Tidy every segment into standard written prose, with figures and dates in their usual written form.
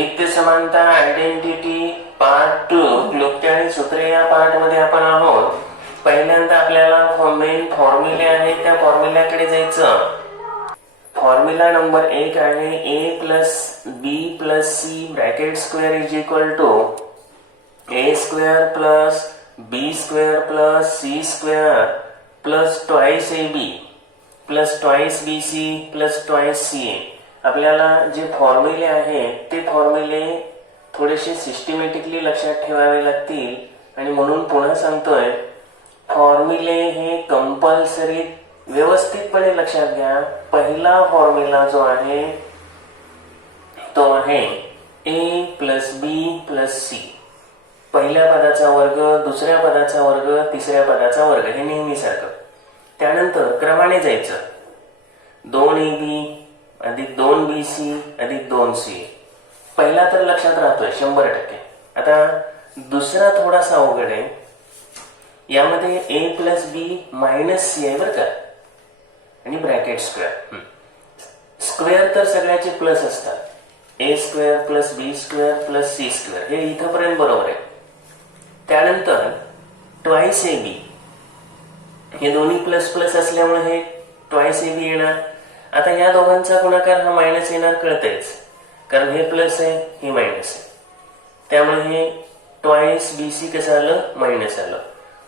नित्य समानता identity part 2 क्लुप्ती आणि सूत्रे या पार्ट मध्ये आपण आहोत. पहिल्यांदा आपल्याला मेन फॉर्म्युले आहेत त्या फॉर्म्युल्याकडे जायचं. फॉर्म्युला नंबर 1 आहे a plus b plus c bracket square is equal to a square plus b square plus c square plus twice ab plus twice bc plus twice ca. आपल्याला जे फॉर्म्युले आहेत ते फॉर्म्युले थोडेसे सिस्टमॅटिकली लक्षात ठेवावे लागतील आणि म्हणून पुन्हा सांगतोय, फॉर्म्युले हे कंपल्सरी व्यवस्थितपणे लक्षात घ्या. पहिला फॉर्म्युला जो आहे तो आहे a plus B plus c. पहिल्या पदाचा वर्ग, दुसऱ्या पदाचा वर्ग, तिसऱ्या पदाचा वर्ग, हे नेहमी सारखं. त्यानंतर क्रमाने जायचं. 2ab अधिक 2bc अधिक 2c. पहिला तर लक्षात राहतोय 100%. आता दुसरा थोडासा अवघड आहे. यामध्ये a plus b minus c आहे बरं का, आणि ब्रॅकेट स्क्वेअर. स्क्वेअर तर सगळ्याचे प्लस असतात. a square plus B square plus C square, हे इथंपर्यंत बरोबर आहे. त्यानंतर ट्वाइस ab, हे दोन्ही प्लस प्लस असल्यामुळे हे ट्वाइस ab येणार. आता या दोघांचा गुणाकार हा मायनस येणार, कळतंयच, कारण हे प्लस आहे हे मायनस आहे. त्यामुळे हे ट्वाइस बीसी कसं आलं, मायनस आलं.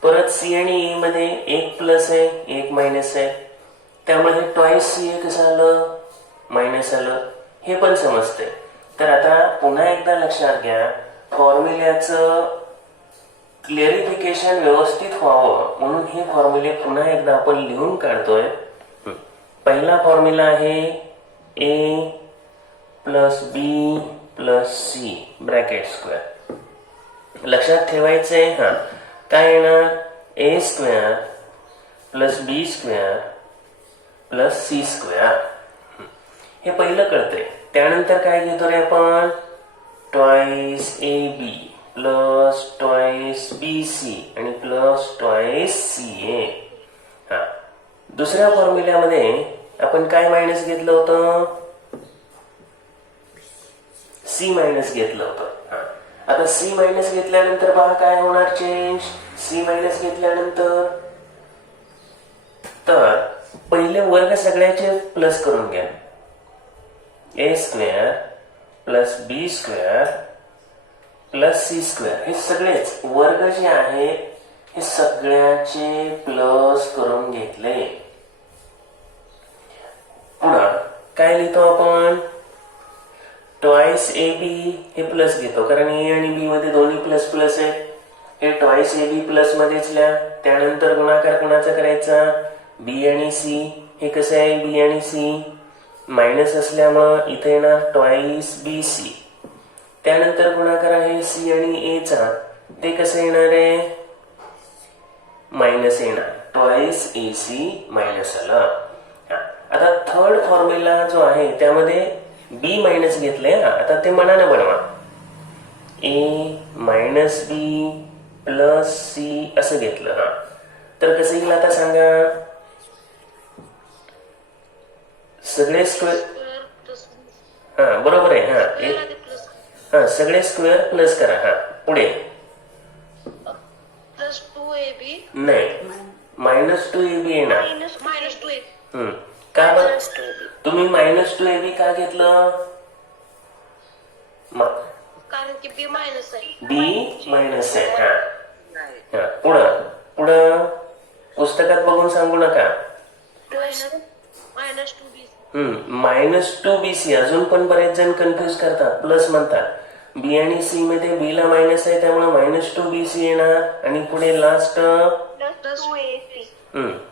परत सी आणि ए मध्ये एक प्लस आहे एक मायनस आहे, त्यामुळे हे ट्वाइस सी ए कसं आलं, मायनस आलं. हे पण समजतंय. तर आता पुन्हा एकदा लक्षात घ्या, फॉर्म्युल्याचं क्लिअरिफिकेशन व्यवस्थित व्हावं म्हणून हे फॉर्म्युले पुन्हा एकदा आपण लिहून काढतोय. पहिला फॉर्म्युला आहे a plus B plus C bracket square. लक्षात ठेवायचंय, हा काय येणार, a square plus B square plus C square. हे पहिलं कळतंय. त्यानंतर काय घेतो रे आपण, twice a B plus twice b c आणि प्लस ट्वाइस सी ए. हा दुसऱ्या फॉर्म्युल्यामध्ये आपण काय मायनस घेतलं होतं, सी मायनस घेतलं होतं. आता सी मायनस घेतल्यानंतर पहा काय होणार चेंज. सी मायनस घेतल्यानंतर तर पहिले वर्ग सगळ्याचे प्लस करून घ्या. ए स्क्वेअर प्लस बी स्क्वेअर प्लस सी स्क्वेअर, हे सगळेच वर्ग जे आहेत हे सगळ्याचे प्लस करून घेतले. पुन्हा काय लिहितो आपण, ट्वाइस ए बी हे प्लस घेतो कारण ए आणि बी मध्ये दोन्ही प्लस प्लस आहे. हे ट्वाइस ए बी प्लस मध्येच लिहा. त्यानंतर गुणाकार कोणाचा करायचा, बी आणि सी. हे कसं आहे, बी आणि सी मायनस असल्यामुळं इथे येणार ट्वाइस बी सी. त्यानंतर गुणाकार आहे सी आणि ए चा, ते कसं येणार आहे, मायनस येणार, ट्वाइस ए सी मायनस आलं. आता थर्ड फॉर्म्युला जो आहे त्यामध्ये बी मायनस घेतलंय. आता ते मनानं बनवा. ए मायनस बी प्लस सी असं घेतलं. तर कसं येईल आता सांगा, सगळे स्क्वेअर, हा बरोबर आहे. हा सगळे स्क्वेअर प्लस करा. हा पुढे प्लस 2ab नाही, मायनस 2ab येणार. मायनस 2ab का बरं तुम्ही मायनस 2ab का घेतलं, कारण की बी मायनस आहे. बी मायनस आहे. हा पुढं पुढं पुस्तकात बघून सांगू नका. Minus 2b minus 2bc. अजून पण बरेच जण कन्फ्युज करतात, प्लस म्हणतात. बी आणि सी मध्ये बी ला मायनस आहे त्यामुळे मायनस 2bc येणार आणि पुढे लास्ट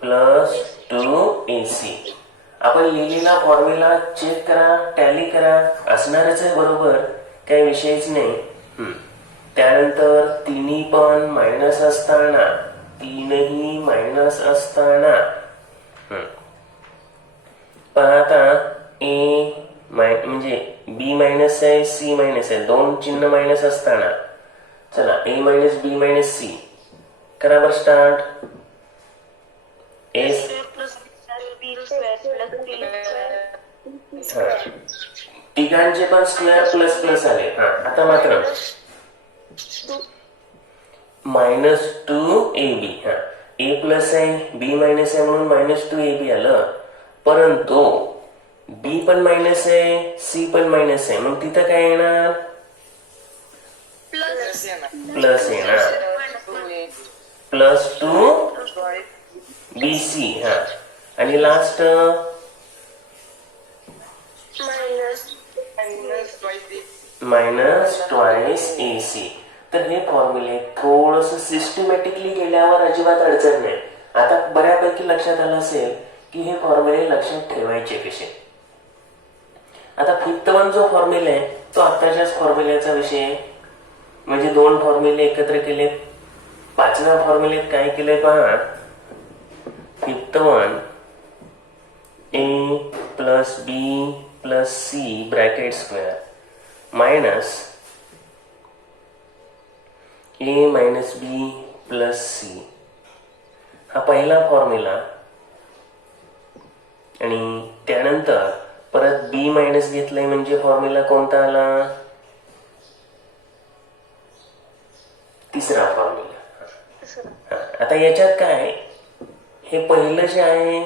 प्लस 2ac. आपण लिहिलेला फॉर्म्युला चेक करा, टॅली करा, असणारच आहे बरोबर, काही विषयच नाही. त्यानंतर तिन्ही पण मायनस असताना, तीनही मायनस असताना, पण आता ए म्हणजे बी मायनस आहे सी मायनस आहे, दोन चिन्ह मायनस असताना, चला ए मायनस बी मायनस सी करा बर स्टार्ट. तिघांचे पण स्क्वेअर प्लस प्लस आले. हा आता मात्र -2ab. हा ए प्लस आहे बी मायनस आहे म्हणून -2ab आलं. परंतु बी पण मायनस आहे सी पण मायनस आहे मग तिथं काय येणार प्लस प्लस येणार +2 BC. हा आणि लास्ट -2 AC. तर हे फॉर्म्युले थोडस सिस्टमॅटिकली गेल्यावर अजिबात अडचण नाही. आता बऱ्यापैकी लक्षात आलं असेल की हे फॉर्म्युले लक्षात ठेवायचे कसे. आता फिफ्थ वन जो फॉर्म्युला आहे तो आताच्याच फॉर्म्युल्याचा विषय आहे. म्हणजे दोन फॉर्म्युले एकत्र केले. पाचव्या फॉर्म्युलेत काय केले पहा. Fifth one A plus B plus C bracket square minus A minus b plus c. हा पहिला फॉर्म्युला. आणि त्यानंतर परत बी मायनस घेतलंय म्हणजे फॉर्म्युला कोणता आला तिसरा फॉर्म्युला. आता याच्यात काय हे पहिलं जे आहे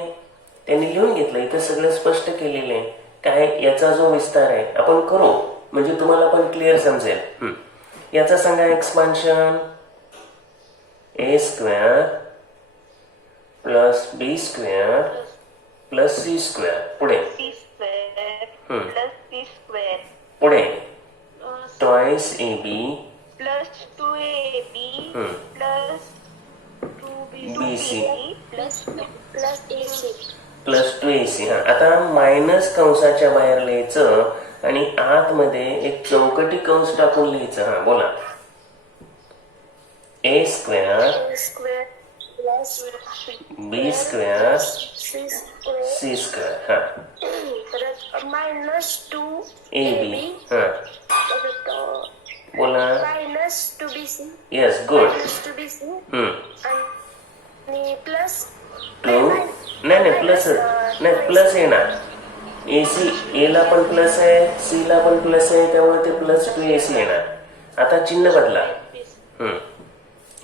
त्यांनी लिहून घेतलं. इथं सगळं स्पष्ट केलेलं आहे. काय याचा जो विस्तार आहे आपण करू म्हणजे तुम्हाला पण क्लिअर समजेल. याचा सांगा expansion a square plus B square plus C square. पुढे पुढे twice a B plus 2ab plus BC plus AC. +2AC. हा आता मायनस कंसाच्या बाहेर लिहायचं आणि आतमध्ये एक चौकटी कंस टाकून लिहायचं. हा बोला A square B square c square. हा -2ab. हा बोला -2bc. Yes good. -2bc हम्म आणि प्लस 2 नाही प्लस नाही प्लस येणार. AC A ला पण प्लस आहे C ला पण प्लस आहे त्यामुळे ते +2AC येणार. आता चिन्ह बदला.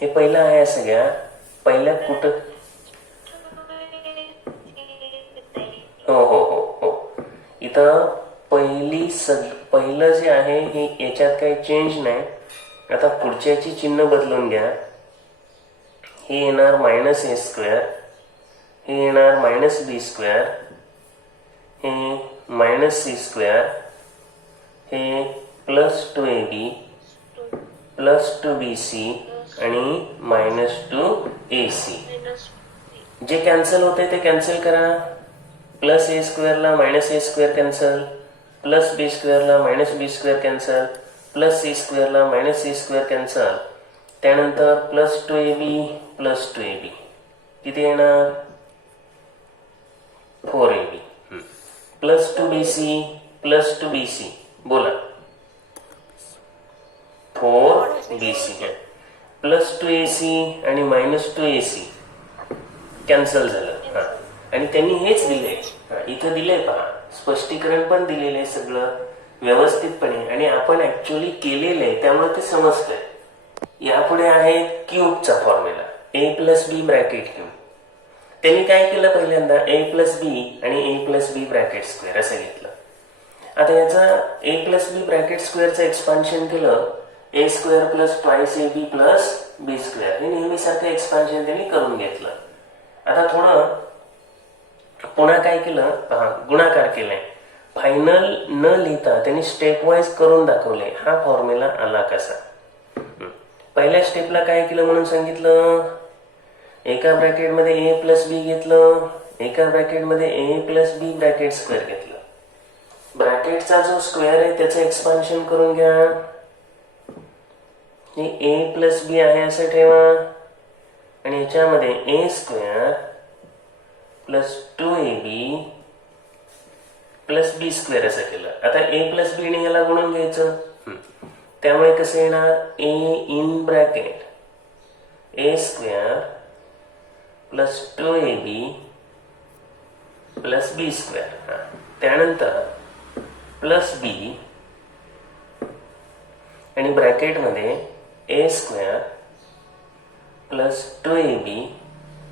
हे पहिलं आहे सगळ्या पहिल्या कुठं हो हो हो हो इथं पहिलं जे आहे हे याच्यात काही चेंज नाही. आता पुढच्याची चिन्ह बदलून घ्या. हे येणार -a स्क्वेअर हे येणार -b स्क्वेअर हे -c स्क्वेअर हे +2ab +2bc आणि -2ac. जे कॅन्सल होते ते कॅन्सल करा. +a स्क्वेअरला -a square cancel +b स्क्वेअरला -b square cancel +c स्क्वेअरला -c square cancel. त्यानंतर +2ab +2ab किती येणार 4ab +2bc +2bc बोला 4bc +2ac आणि -2ac कॅन्सल झालं. हा आणि त्यांनी हेच दिले. इथं दिले पहा स्पष्टीकरण पण दिलेलं आहे सगळं व्यवस्थितपणे आणि आपण ऍक्च्युअली केलेलं आहे त्यामुळे ते समजतंय. यापुढे आहे क्यूबचा formula a plus b bracket cube. त्यांनी काय केलं पहिल्यांदा a प्लस बी आणि a plus b bracket square असं घेतलं. आता याचा a प्लस बी ब्रॅकेट स्क्वेअरचं एक्सपान्शन केलं a square plus twice ab plus B square. हे नेहमीसारखं एक्सपान्शन त्यांनी करून घेतलं. आता थोडं पुन्हा काय केलं पहा गुणाकार केलाय. फायनल न लिहिता त्यांनी स्टेप वाईज करून दाखवले. हा फॉर्म्युला आला कसा. पहिल्या स्टेपला काय केलं म्हणून सांगितलं. एका ब्रॅकेटमध्ये a प्लस बी घेतलं एका ब्रॅकेटमध्ये a plus b bracket square घेतलं. ब्रॅकेटचा जो स्क्वेअर आहे त्याचं एक्सपान्शन करून घ्या. हे a प्लस बी आहे असं ठेवा आणि याच्यामध्ये a square plus 2ab plus B square असं केलं. आता a प्लस बी ने याला गुणून घ्यायचं. त्यामुळे कसं येणार a in bracket a square plus 2ab plus B square. त्यानंतर प्लस बी आणि ब्रॅकेटमध्ये ए स्क्वेअर प्लस 2ab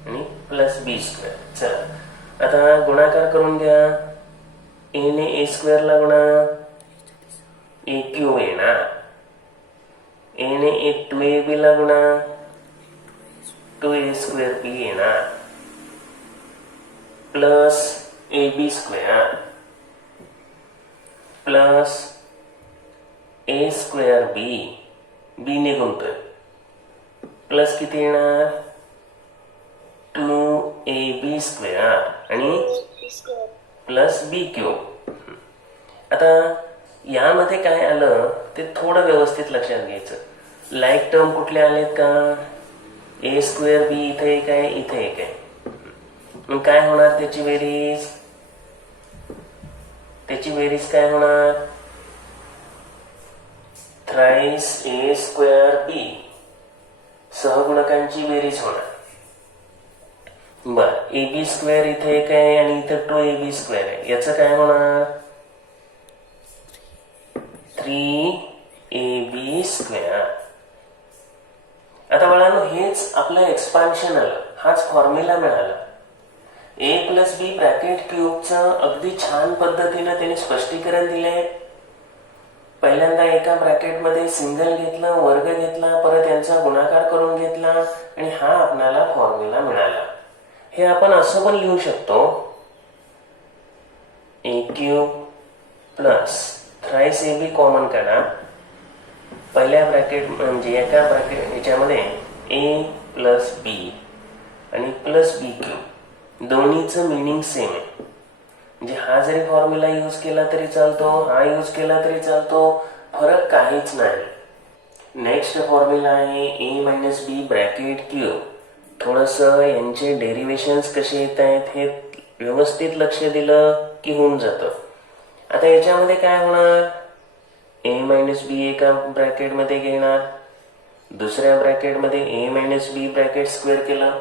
आणि प्लस बी स्क्वेअर. चला आता गुणाकार करून घ्या. ए ने ए स्क्वेअरला गुणा, ए क्यूब येणार. ए ने ए 2ab ला गुणा, 2a स्क्वेअर बी येणार plus a B square plus a square b, b ने गुणतोय, प्लस किती येणार 2ab स्क्वेअर आणि प्लस बी क्यूब. आता यामध्ये काय आलं ते थोडं व्यवस्थित लक्षात घ्यायचं. लाईक टर्म कुठले आलेत का? ए स्क्वेअर बी इथे एक आहे, इथे एक आहे. मग काय होणार त्याची बेरीज? त्याची बेरीज काय होणार? थ्राइस ए स्क्वेअर बी सहगुणकांची बेरीज होणार. बर, ए बी स्क्वेअर इथे एक आहे आणि इथे 2ab स्क्वेअर आहे. याचं काय होणार? 3ab square. आता बाळांनो हेच आपलं एक्सपान्शन आलं, हाच फॉर्म्युला मिळाला. ए प्लस बी ब्रॅकेट क्यूबचं अगदी छान पद्धतीनं त्यांनी स्पष्टीकरण दिलंय. पहिल्यांदा एका ब्रॅकेटमध्ये सिंगल घेतलं, वर्ग घेतला, परत यांचा गुणाकार करून घेतला आणि हा आपल्याला फॉर्म्युला मिळाला. हे आपण असं पण लिहू शकतो, a cube plus thrice A b common काढा. पहिल्या ब्रॅकेट म्हणजे एका ब्रॅकेट याच्यामध्ये ए प्लस बी आणि plus b cube दोन्हीचं meaning same आहे. म्हणजे हा जरी फॉर्म्युला यूज केला तरी चालतो, हा यूज केला तरी चालतो, फरक काहीच नाही. नेक्स्ट फॉर्म्युला आहे ए मायनस बी ब्रॅकेट क्यूब. थोडंसं यांचे डेरिव्हेशन्स कसे येत आहेत हे व्यवस्थित लक्ष दिलं की होऊन जातं. आता याच्यामध्ये काय होणार? ए मायनस बी एका ब्रॅकेटमध्ये घेणार, दुसऱ्या ब्रॅकेटमध्ये ए मायनस बी ब्रॅकेट स्क्वेअर केलं.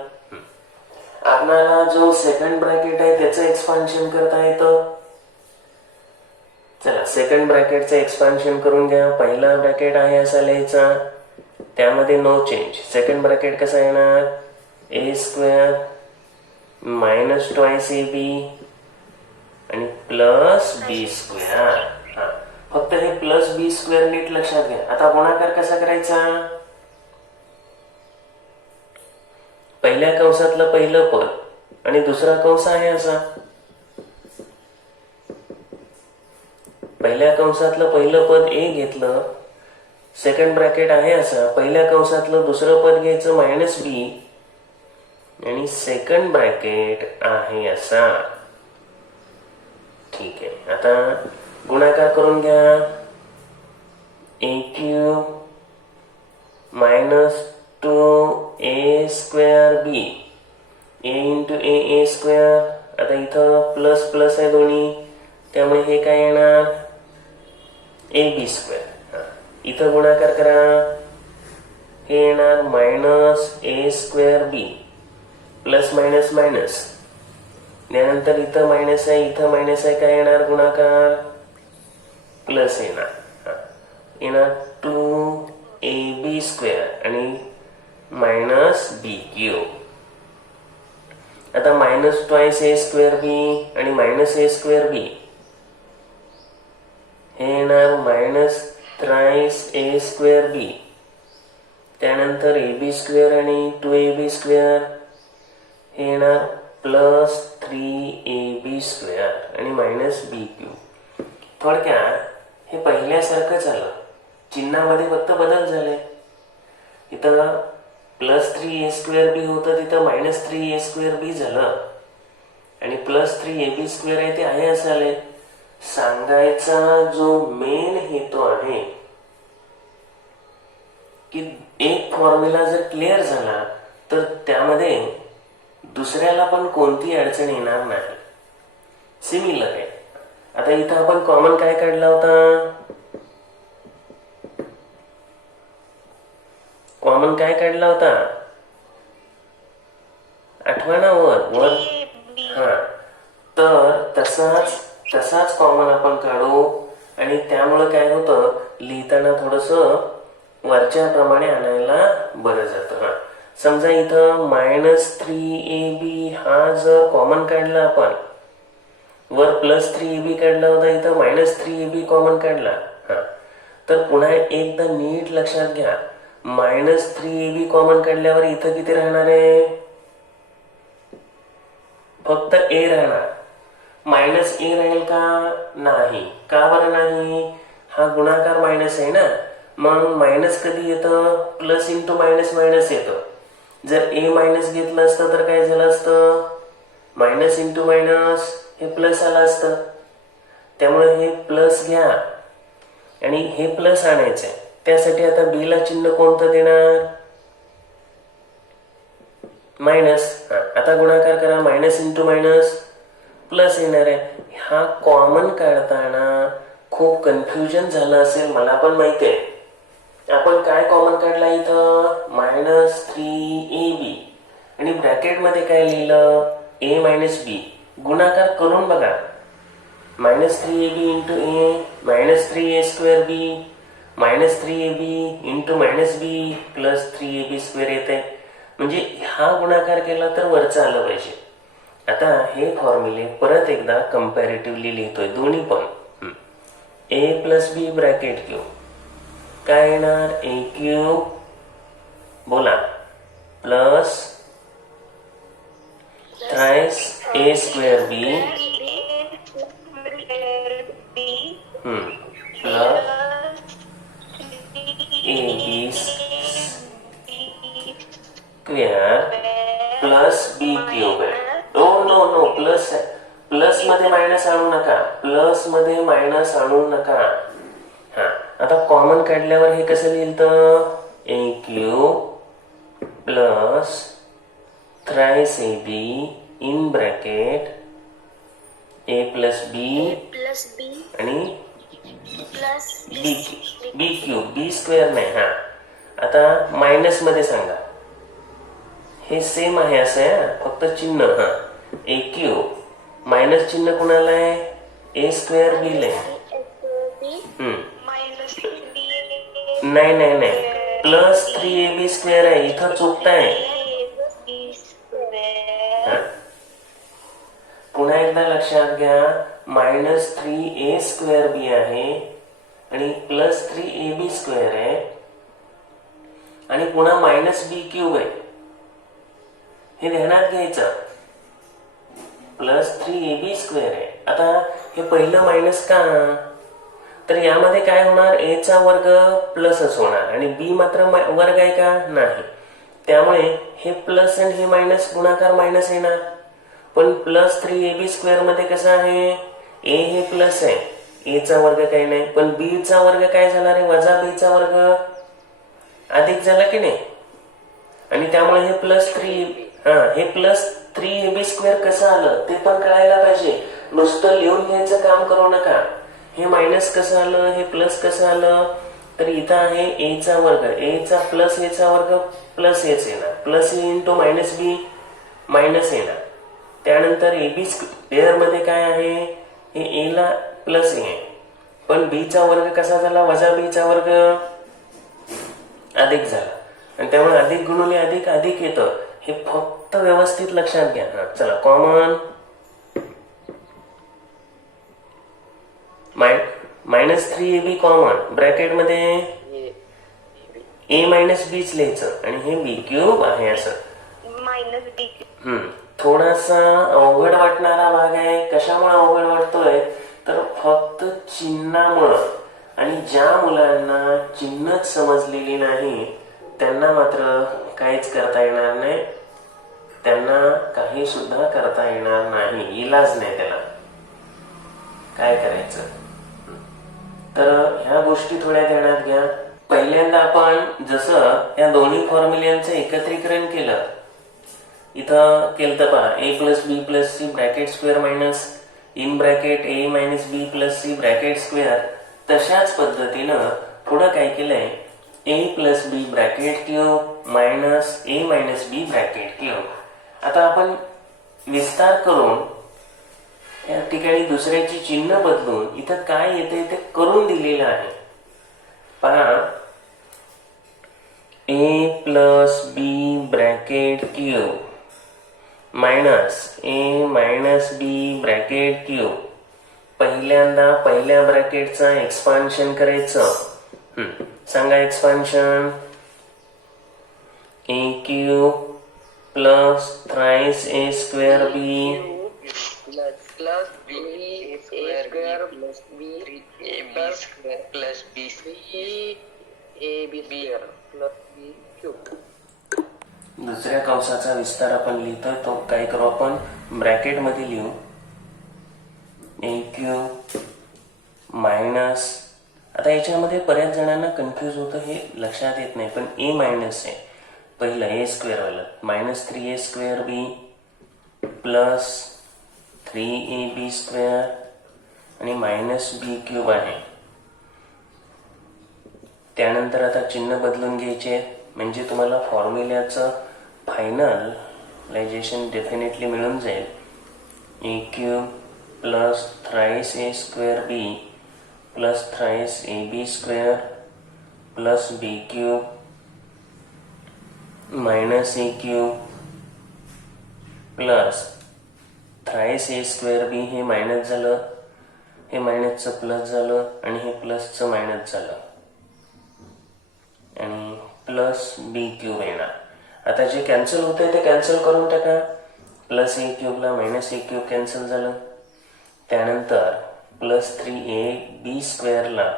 आपल्याला जो सेकंड ब्रॅकेट आहे त्याचं एक्सपान्शन करता येतं. चला सेकंड ब्रॅकेटचं एक्सपान्शन करून घ्या. पहिला ब्रॅकेट आहे असा लिहायचा, त्यामध्ये नो चेंज. सेकंड ब्रॅकेट कसा येणार? A square minus twice a b आणि प्लस बी स्क्वेअर. फक्त हे प्लस बी स्क्वेअर नीट लक्षात घ्या. आता गुणाकार कसा करायचा? पहिल्या कंसातलं पहिलं पद आणि दुसरा कंस आहे असा. पहिल्या कंसातलं पहिलं पद ए घेतलं, सेकंड ब्रॅकेट आहे असा, पहिल्या कंसातलं दुसरं पद घ्यायचं मायनस बी आणि सेकंड ब्रॅकेट आहे असा. ठीक आहे, आता गुणाकार करून घ्या. ए क्यूब मायनस 2a स्क्वेअर बी, ए इंटू ए स्क्वेअर. आता इथं प्लस प्लस आहे दोन्ही, त्यामुळे हे काय येणार? A B square. इथं गुणाकार करा, हे येणार minus a square b plus minus minus. त्यानंतर इथं मायनस आहे, इथं मायनस आहे, काय येणार? गुणाकार प्लस येणार 2ab स्क्वेअर आणि मायनस बी क्यूब. आता मायनस ट्वाइस ए स्क्वेअर बी आणि मायनस ए स्क्वेअर बी हे येणार मायनस थ्राइस ए स्क्वेअर बी. त्यानंतर ए बी स्क्वेअर आणि 2ab स्क्वेअर हे येणार प्लस 3ab स्क्वेअर आणि मायनस बी क्यूब. थोडक्यात हे पहिल्यासारखंच आलं, चिन्हामध्ये फक्त बदल झाले. इथं प्लस 3a स्क्वेअर बी होतं, तिथं मायनस 3a स्क्वेअर बी झालं आणि प्लस 3ab स्क्वेअर आहे ते आहे असं आले. सांगायचा जो मेन हेतू आहे की एक फॉर्म्युला जर क्लिअर झाला तर त्यामध्ये दुसऱ्याला पण कोणती अडचण येणार नाही. सिमिलर आहे. आता इथं आपण कॉमन काय काढला होता? कॉमन काय काढला होता? आठवा ना वर. हा, तर तसाच कॉमन आपण काढू. आणि त्यामुळे काय होतं, लिहिताना थोडंसं वरच्या प्रमाणे आणायला बरं जातं. हा, समजा इथं -3ab हा जर कॉमन काढला आपण, वर +3ab काढला होता, इथं -3ab कॉमन काढला. हा, तर पुन्हा एकदा नीट लक्षात घ्या, -3ab कॉमन काढल्यावर इथं किती राहणार आहे, फक्त a राहणार. -a राहील का, नाही. का बरं नाही, हा गुणाकार मायनस आहे ना, मग मायनस कधी येतं, प्लस इंटू मायनस मायनस येतं. जर a मायनस घेतलं असतं तर काय झालं असतं, मायनस इंटू मायनस हे प्लस आलं असतं. त्यामुळे हे प्लस घ्या आणि हे प्लस आणायचंय. त्यासाठी आता b ला चिन्ह कोणतं देणार, मायनस. आता गुणाकार करा, मायनस इंटू मायनस प्लस येणार आहे. हा कॉमन काढताना खूप कन्फ्युजन झालं असेल, मला पण माहिती आहे. आपण काय कॉमन काढला इथं, -3ab आणि ब्रॅकेट मध्ये काय लिहिलं, a - b. गुणाकार करून बघा, -3ab into a -3a²b -3ab into -b plus 3ab² येते. म्हणजे हा गुणाकार केला तर वरचं आलं पाहिजे. आता हे फॉर्म्युले परत एकदा कंपॅरेटिव्हली लिहितोय, दोन्ही पण. a + b ब्रॅकेट घेऊ, काय येणार, a³ बोला plus thrice a²b plus ab² plus b³ आहे. नो प्लस आहे, प्लस मध्ये मायनस आणू नका, प्लस मध्ये मायनस आणू नका. हा, आता कॉमन काढल्यावर हे कसं लिहिलं, a³ plus thrice ab in bracket a + b आणि b³ b² नाही. हा, आता मायनस मध्ये सांगा, हे सेम आहे असं आहे, फक्त चिन्ह. हा, a³ मायनस चिन्ह कुणाला आहे, a²b ला आहे. नाही +3ab² आहे, इथं चुकताय. पुन्हा एकदा लक्षात घ्या, -3a²b आहे आणि +3ab² आहे आणि पुन्हा -b³ आहे. हे ध्यानात घ्यायचं, +3ab² आहे. आता हे पहिलं मायनस का, तर यामध्ये काय होणार, a चा वर्ग प्लसच होणार आणि b मात्र वर्ग आहे का, नाही. त्यामुळे हे प्लस आणि हे मायनस, गुणाकार मायनस येणार. पण +3ab² मध्ये कसं आहे, a हे प्लस आहे, a चा वर्ग काही नाही, पण b चा वर्ग काय झाला रे, वजा b चा वर्ग अधिक झाला की नाही. आणि त्यामुळे हे +3ab² कसं आलं ते पण कळायला पाहिजे. नुसतं लिहून घ्यायचं काम करू नका. हे मायनस कसं आलं, हे प्लस कसं आलं, तर इथं आहे a चा वर्ग, a चा प्लस a चा वर्ग प्लस aच येणार, plus a into -b minus येणार. त्यानंतर ab² मध्ये काय आहे, हे a ला प्लस a आहे, पण b चा वर्ग कसा झाला, वजा b चा वर्ग अधिक झाला. आणि त्यामुळे अधिक गुणुले अधिक अधिक येतं. हे फक्त व्यवस्थित लक्षात घ्या. हा, चला कॉमन -3ab कॉमन, ब्रॅकेट मध्ये a - b लिहायचं आणि हे b³ आहे असं. थोडासा अवघड वाटणारा भाग आहे. कशामुळे अवघड वाटतोय, तर फक्त चिन्हामुळं. आणि ज्या मुलांना चिन्हच समजलेली नाही त्यांना मात्र काहीच करता येणार नाही, त्यांना काही सुद्धा करता येणार नाही, इलाज नाही त्याला. काय करायचं, तर ह्या गोष्टी थोड्या ध्यानात घ्या. पहिल्यांदा आपण जसं या दोन्ही फॉर्म्युल्यांचं एकत्रीकरण केलं, इथं केलं पहा, a + b + c ब्रॅकेट² minus in bracket a - b + c ब्रॅकेट². तशाच पद्धतीनं पुढं काय केलंय, a + b ब्रॅकेट³ मायनस a - b ब्रॅकेट³. आता आपण विस्तार करून या ठिकाणी दुसऱ्याची चिन्ह बदलून इथं काय येते ते करून दिलेलं आहे. पहा, a plus b bracket cube minus a minus B bracket cube. पहिल्यांदा पहिल्या ब्रॅकेटचा एक्सपान्शन करायचं. सांगा expansion. A cube plus thrice A square b plus b a square plus b a b square plus b a b square plus b cube. दुसऱ्या कंसाचा विस्तार आपण लिहितोय तो काय करू आपण ब्रॅकेट मध्ये लिहू. ए क्यूब मायनस, आता याच्यामध्ये बऱ्याच जणांना कन्फ्यूज होतं, हे लक्षात येत नाही, पण ए मायनस आहे पहिलं ए स्क्वेअर वाला, minus 3a square b plus 3ab square आणि मायनस बी क्यूब आहे. त्यानंतर आता चिन्ह बदलून घ्यायचे म्हणजे तुम्हाला फॉर्म्युल्याचं फायनलायझेशन डेफिनेटली मिळून जाईल. A cube plus thrice A square b plus thrice A B square plus b cube minus a cube plus thrice A square b. हे मायनस झालं, हे मायनसचं प्लस झालं आणि हे प्लसचं मायनस झालं आणि प्लस बी क्यूब येणार. आता जे कॅन्सल होते ते कॅन्सल करून टाका. प्लस ए क्यूबला मायनस ए क्यूब कॅन्सल झालं. त्यानंतर प्लस 3ab स्क्वेअरला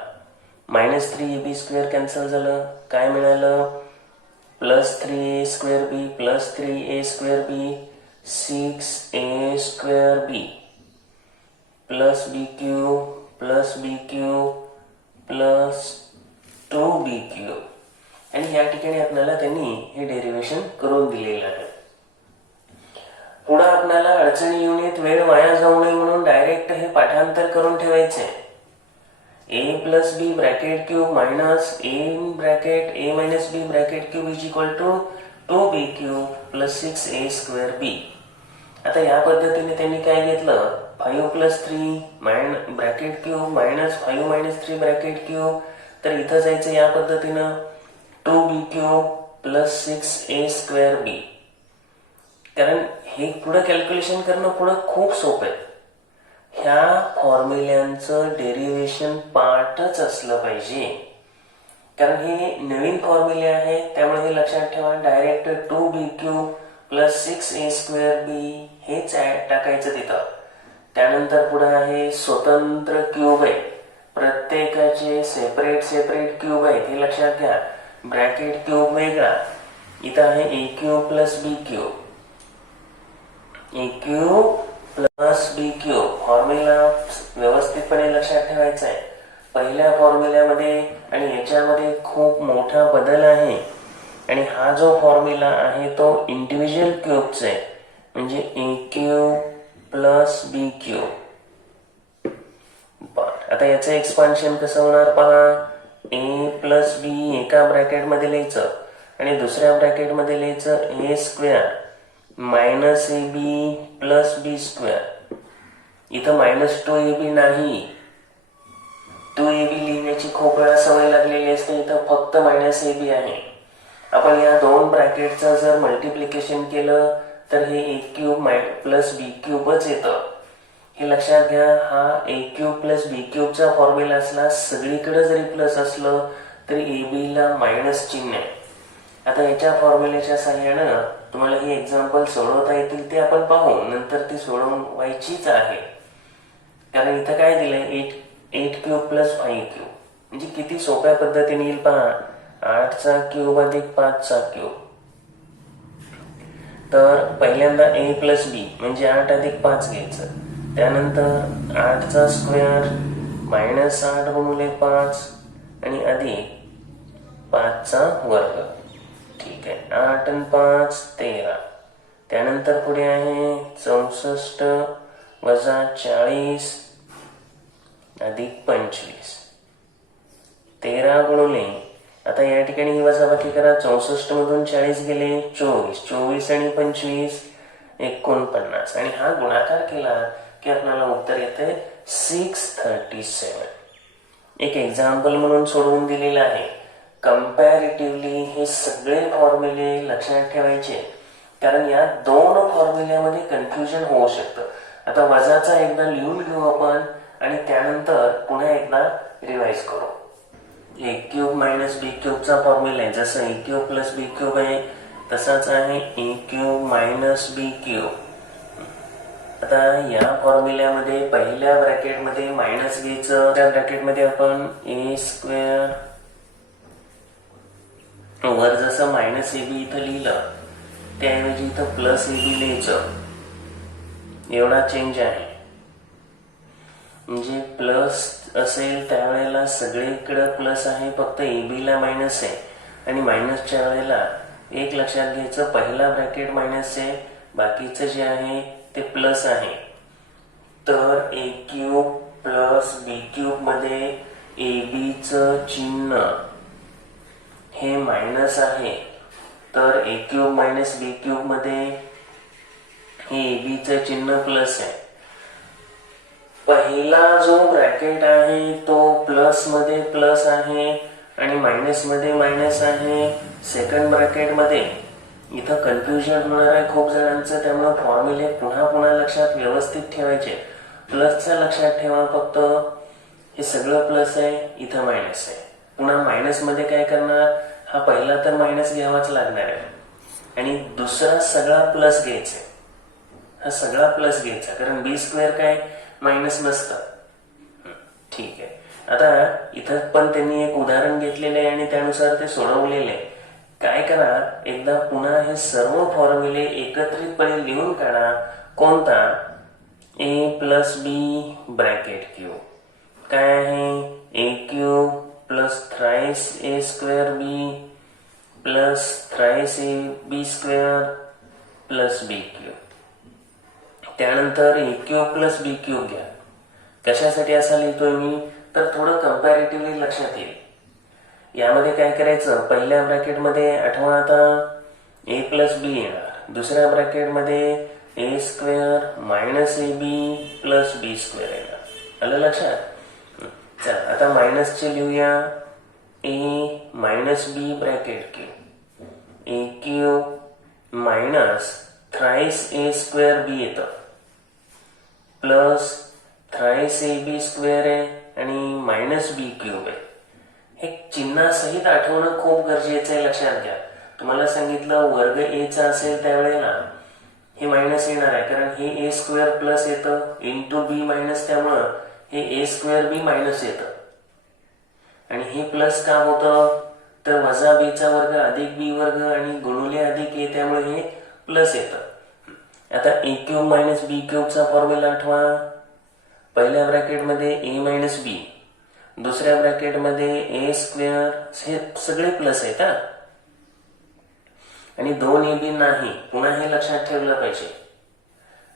मायनस 3ab स्क्वेअर कॅन्सल झालं. काय मिळालं? Plus 3a square b plus 3a square b 6a square b plus b cube plus b cube plus 2b cube. आणि या ठिकाणी आपल्याला त्यांनी हे डेरिव्हेशन करून दिलेलं आहे. पुढे आपल्याला अडचणी येऊन येत वेळ वाया जाऊ नये म्हणून डायरेक्ट हे पाठांतर करून ठेवायचे. A plus b bracket cube minus a bracket a minus B bracket cube is equal to 2b cube plus 6a square b. आता या पद्धतीने त्यांनी काय घेतलं, 5 plus 3 bracket cube minus 5 minus 3 bracket cube. तर इथं जायचं या पद्धतीनं 2b cube plus 6a square बी. कारण हे पुढे कॅल्क्युलेशन करणं पुढे खूप सोपं आहे. ह्या फॉर्म्युल्यांचं डेरिव्हेशन पार्टच असलं पाहिजे, कारण हे नवीन फॉर्म्युले आहे. त्यामुळे हे लक्षात ठेवा, direct 2b cube plus 6a square b हेच टाकायचं तिथं. त्यानंतर पुढे आहे स्वतंत्र क्यूब आहे, प्रत्येकाचे सेपरेट सेपरेट क्यूब आहेत हे लक्षात घ्या. ब्रॅकेट क्यूब वेगळा. इथं आहे a cube plus b cube, A cube plus b cube. Formula व्यवस्थितपणे लक्षात ठेवायचा आहे. पहिल्या फॉर्म्युल्यामध्ये आणि याच्यामध्ये खूप मोठा बदल आहे. आणि हा जो फॉर्म्युला आहे तो इंडिव्हिज्युअल क्यूबचा आहे, म्हणजे ए क्यूब प्लस बी क्यूब. आता याचं एक्सपान्शन कसं होणार पहा. ए प्लस बी एका ब्रॅकेटमध्ये लिहायचं आणि दुसऱ्या ब्रॅकेटमध्ये लिहायचं a square minus A B plus B square. इथं मायनस 2ab नाही, 2ab लिहिण्याची खूप वेळा सवय लागलेली असते. इथं फक्त मायनस ab आहे. आपण या दोन ब्रॅकेटचं जर मल्टिप्लिकेशन केलं तर हे ए क्यूब प्लस बी क्यूबच येतं. हे लक्षात घ्या. हा ए क्यूब प्लस बी क्यूबचा फॉर्म्युला असला, सगळीकडे जरी प्लस असलं तरी ए बी ला मायनस चिन्ह आहे. आता याच्या फॉर्म्युल्याच्या सहाय्यानं तुम्हाला ही एक्झाम्पल सोडवता येतील ते आपण पाहू. नंतर ती सोडवायचीच आहे, कारण इथं काय दिलंय 8 क्यूब प्लस 5 क्यूब. म्हणजे किती सोप्या पद्धतीने येईल पहा. 8चा क्यूब अधिक 5चा क्यूब. तर पहिल्यांदा ए प्लस बी म्हणजे 8 अधिक 5 घ्यायचं. त्यानंतर 8चा स्क्वेअर मायनस 8 गुणिले 5 आणि अधिक 5चा वर्ग. ठीक आहे. 8 आणि 5 13. त्यानंतर पुढे आहे 64 वजा 40 अधिक 25. 13 गुणिले, आता या ठिकाणी ही वजाबाकी करा. 64 मधून 40 गेले 24, 24 आणि 25 49. आणि हा गुणाकार केला की आपल्याला उत्तर येते 637. एक एक्झाम्पल म्हणून सोडवून दिलेलं आहे. कंपॅरेटिव्हली हे सगळे फॉर्म्युले लक्षात ठेवायचे, कारण या दोन फॉर्म्युल्यामध्ये कन्फ्युजन होऊ शकतं. आता वजाचा एकदा लिहून घेऊ आपण आणि त्यानंतर पुन्हा एकदा रिवाइज करू. ए क्यूब मायनस बी क्यूबचा फॉर्म्युला आहे. जसं ए क्यूब प्लस बी क्यूब आहे तसाच आहे a cube minus B cube. आता या फॉर्म्युल्यामध्ये पहिल्या ब्रॅकेटमध्ये मायनस घ्यायचं, त्या ब्रॅकेटमध्ये आपण ए स्क्वेअर, वर जसं मायनस ए बी इथं लिहिलं त्याऐवजी इथं प्लस ए बी लिहायचं. एवढा चेंज आहे. म्हणजे प्लस असेल त्यावेळेला सगळीकडे प्लस आहे, फक्त ए बी ला मायनस आहे. आणि मायनसच्या वेळेला एक लक्षात घ्यायचं, पहिला ब्रॅकेट मायनस आहे, बाकीचं जे आहे ते प्लस आहे. तर ए क्यूब प्लस बी क्यूब मध्ये ए बी चं चिन्ह हे मायनस आहे, तर ए क्यूब मायनस बी क्यूब मध्ये हे ए बी चं चिन्ह प्लस आहे. पहिला जो ब्रॅकेट आहे तो प्लस मध्ये प्लस आहे आणि मायनस मध्ये मायनस आहे. सेकंड ब्रॅकेट मध्ये इथं कन्फ्युजन होणार आहे खूप जणांचं, त्यामुळे फॉर्म्युले पुन्हा पुन्हा लक्षात व्यवस्थित ठेवायचे. प्लसचं लक्षात ठेवा, फक्त हे सगळं प्लस आहे, इथं मायनस आहे. पुन्हा मायनस मध्ये काय करणार, हा पहिला तर मायनस घ्यावाच लागणार आहे आणि दुसरा सगळा प्लस घ्यायचा. हा सगळा प्लस घ्यायचा, कारण बी स्क्वेअर काय मायनस नसतं. ठीक आहे. आता इथं पण त्यांनी एक उदाहरण घेतलेलं आहे आणि त्यानुसार ते सोडवलेले आहे. काय करा, एकदा पुन्हा हे सर्व फॉर्म्युले एकत्रितपणे लिहून काढा. कोणता, a plus b bracket cube काय आहे, a cube plus thrice A square b plus thrice A B square plus b cube. त्यानंतर a cube plus b cube घ्या. कशासाठी असा लिहितोय मी, तर थोडं कंपॅरेटिव्हली लक्षात येईल. यामध्ये काय करायचं, पहिल्या ब्रॅकेटमध्ये आठवा आता ए प्लस बी येणार, दुसऱ्या ब्रॅकेटमध्ये A square minus A B plus B square येणार. आलं लक्षात. चला आता मायनसचे लिहूया. A minus B bracket cube, A cube minus thrice A square B येतं plus thrice A B square आहे आणि मायनस बी क्यूब आहे. हे चिन्हासहित आठवणं खूप गरजेचं आहे. लक्षात घ्या, तुम्हाला सांगितलं वर्ग ए चा असेल त्यावेळेला हे मायनस येणार आहे, कारण हे ए स्क्वेअर प्लस येतं इंटू बी मायनस, त्यामुळं हे ए स्क्वेअर बी मायनस येतं. आणि हे प्लस का होतं, तर वजा बी चा वर्ग अधिक बी वर्ग आणि गुणुले अधिक ए, त्यामुळे हे प्लस येतं. आता ए क्यूब मायनस बी क्यूबचा फॉर्म्युला आठवा. पहिल्या ब्रॅकेटमध्ये ए मायनस बी, दुसऱ्या ब्रॅकेटमध्ये ए स्क्वेअर, हे सगळे प्लस आहेत हा. आणि दोन ए बी नाही, पुन्हा हे लक्षात ठेवलं पाहिजे,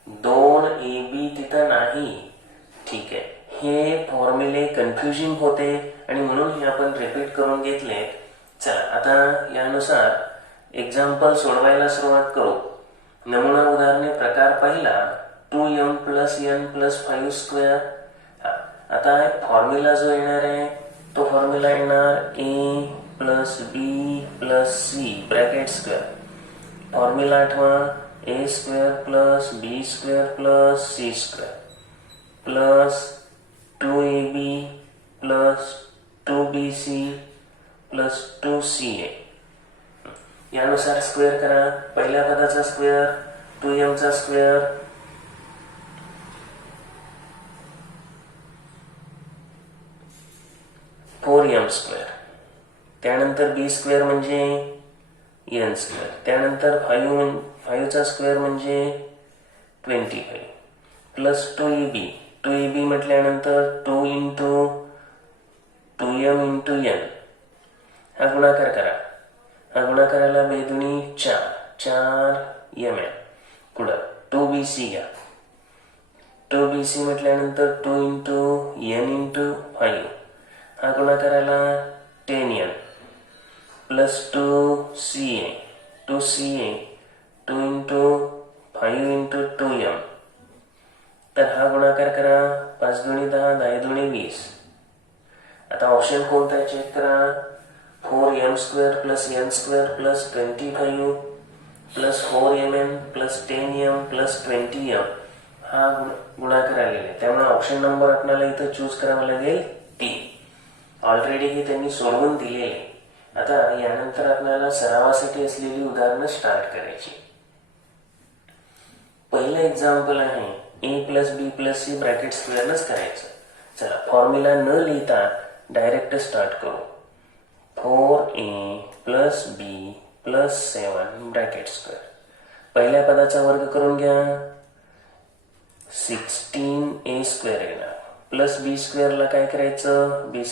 दोन ए बी तिथं नाही. ठीक आहे, हे फॉर्म्युले कन्फ्युजिंग होते आणि म्हणून हे आपण रिपीट करून घेतले. चला आता यानुसार एक्झाम्पल सोडवायला सुरुवात करू. नमुना उदाहरणे प्रकार पहिला 2m plus n plus 5 square. आता फॉर्म्युला जो येणार आहे तो फॉर्म्युला येणार A plus B plus C bracket square. Formula आठवा, A square plus B square plus C square plus 2ab plus 2bc plus 2ca. यानुसार स्क्वेअर करा. पहिल्या पदाचा स्क्वेअर 2m चा स्क्वेअर 4m स्क्वेअर, त्यानंतर बी स्क्वेअर म्हणजे n स्क्वेअर, त्यानंतर 5 चा स्क्वेअर म्हणजे 25 प्लस 2ab म्हटल्यानंतर 2 इंटू 2m इंटू n. हा गुणाकार करा. हा गुणाकाराला बेदुनी 4m पुढं 2bc घ्या. 2bc म्हटल्यानंतर 2 इंटू n इंटू 5. हा गुणाकाराला 10n plus 2ca 2 into 5 into 2m तर हा गुणाकार करा. 5 दुनी 10, 10 दुनी 20. आता ऑप्शन कोणता आहे चेक करा. 4m² plus n² plus 25 plus 4mn plus 10m plus 20m हा गुणाकार आलेला आहे. त्यामुळे ऑप्शन नंबर आपल्याला इथं चूज करावा लागेल 3. ऑलरेडी हे त्यांनी सोडवून दिलेले आहे. आता यानंतर आपल्याला सरावासाठी असलेली उदाहरणं स्टार्ट करायची. पहिलं एक्झाम्पल आहे a plus B plus C bracket स्क्वेअरनच करायचं. चला फॉर्म्युला न लिहिता डायरेक्ट स्टार्ट करू. 4a प्लस बी प्लस 7 ब्रॅकेट स्क्वेअर. पहिल्या पदाचा वर्ग करून घ्या. 16a² येणार प्लस b² ला काय करायचं b²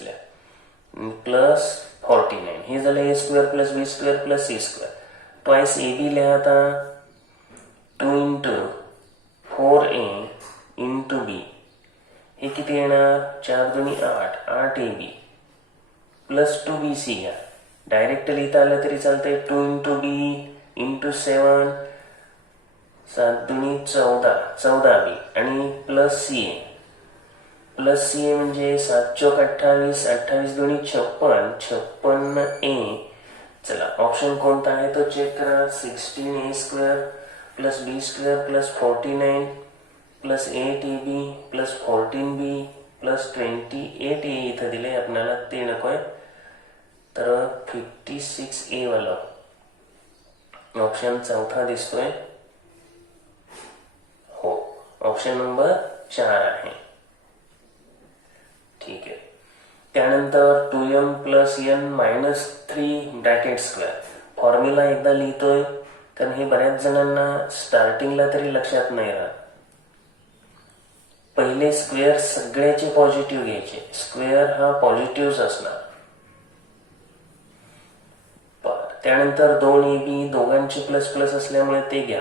लिहा प्लस 49. हे झालं a² plus b² plus c². Twice ab लिहा. आता 2 इंटू 4a इंटू b हे किती येणार. 4 दुनी 8, 8ab प्लस 2bc घ्या. डायरेक्ट लिहिता आलं तरी चालतंय. 2 इंटू b इंटू 7, 7 दुनी 14, 14b आणि प्लस ca. प्लस ca म्हणजे 7 चौक 28, 28 दुनी 56, 56a. चला ऑप्शन कोणता आहे तो चेक करा. 16a² plus b² plus 49 plus 8ab plus 14b plus 28a इथं दिले आपल्याला, ते नकोय. तर 56a वाला ऑप्शन चौथा दिसतोय. हो, ऑप्शन नंबर 4 आहे. ठीक आहे. त्यानंतर 2m plus n minus 3 bracket square. Formula एकदा लिहितोय कारण हे बऱ्याच जणांना स्टार्टिंगला तरी लक्षात नाही राहत. पहिले स्क्वेअर सगळ्याचे पॉझिटिव्ह घ्यायचे. स्क्वेअर हा पॉझिटिव्ह असणार. त्यानंतर 2ab दोघांचे प्लस प्लस असल्यामुळे ते घ्या,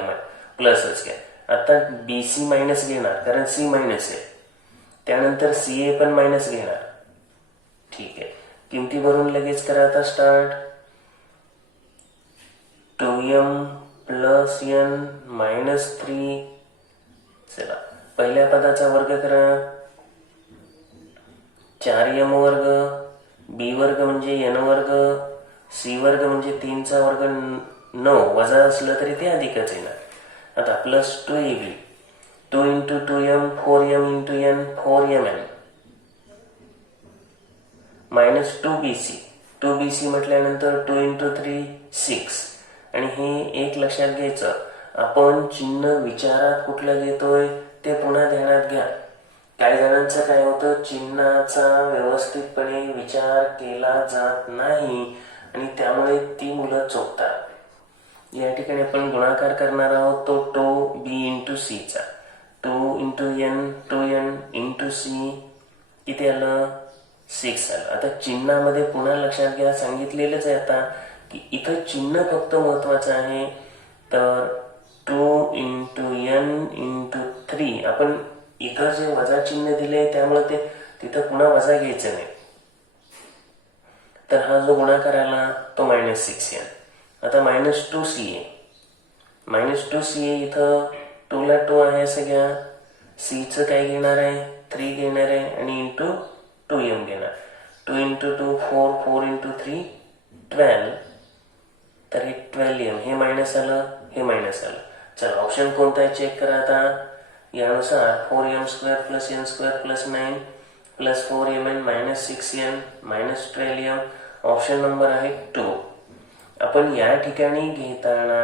प्लसच घ्या. आता bc मायनस घेणार कारण c मायनस आहे. त्यानंतर ca पण मायनस घेणार. ठीक आहे. किमती भरून लगेच करा. आता start. 2m plus n minus 3. चला पहिल्या पदाचा वर्ग करा. 4m वर्ग, b वर्ग म्हणजे n वर्ग, c वर्ग म्हणजे 3चा वर्ग 9, वजा असलं तरी ते अधिकच येणार. आता plus 2ab, 2 into 2m 4m into n 4mn minus 2bc. 2bc म्हटल्यानंतर 2 इंटू 3 6. आणि हे एक लक्षात घ्यायचं, आपण चिन्ह विचारात कुठलं घेतोय ते पुन्हा ध्यानात घ्या. काही जणांचं काय होतं, चिन्हाचा व्यवस्थितपणे विचार केला जात नाही आणि त्यामुळे ती मुलं चुकतात. या ठिकाणी आपण गुणाकार करणार आहोत तो 2b इंटू c चा. 2 into n 2n into c किती आलं 6 आलं. आता चिन्हामध्ये पुन्हा लक्षात घ्या, सांगितलेलंच आहे आता की इथं चिन्ह फक्त महत्वाचं आहे. तर 2 इंटू n इंटू 3, आपण इथं जे वजा चिन्ह दिले त्यामुळे ते तिथं पुन्हा वजा घ्यायचं नाही. तर हा जो गुणाकार आला तो मायनस 6n. आता मायनस 2ca. मायनस 2ca इथं 2 ला 2 आहे असं घ्या. c चं काय घेणार आहे 3 घेणार आहे आणि इंटू 2m घेणार. 2 इंटू 2 4, 4 इंटू 3 12. तर हे 12m. हे मायनस आलं, हे मायनस आलं. चला ऑप्शन कोणता आहे चेक करा. आता यानुसार 4m² plus n² plus 9 plus 4mn minus 6n minus 12m. Option number आहे 2. आपण या ठिकाणी घेताना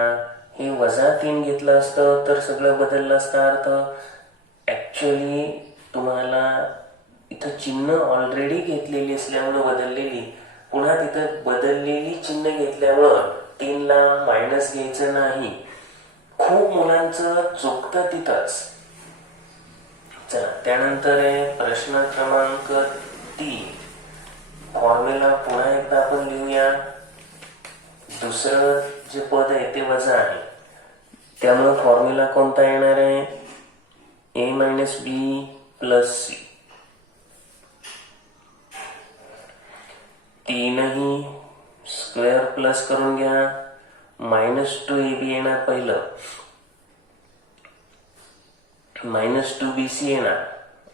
हे वजा 3 घेतलं असतं तर सगळं बदललं असतं अर्थ. ऍक्च्युअली तुम्हाला इथं चिन्ह ऑलरेडी घेतलेली असल्यामुळे बदललेली, पुन्हा तिथं बदललेली चिन्ह घेतल्यामुळं 3 ला मायनस घ्यायचं नाही. खूप मुलांचं चुकतं तिथंच. चला त्यानंतर आहे प्रश्न क्रमांक 3. फॉर्म्युला पुन्हा एकदा आपण लिहूया. दुसरं जे पद आहे ते वजा आहे, त्यामुळे फॉर्म्युला कोणता येणार आहे a minus b plus c. तीनही स्क्वेअर प्लस करून घ्या. मायनस 2ab येणार पहिलं. -2BC येणार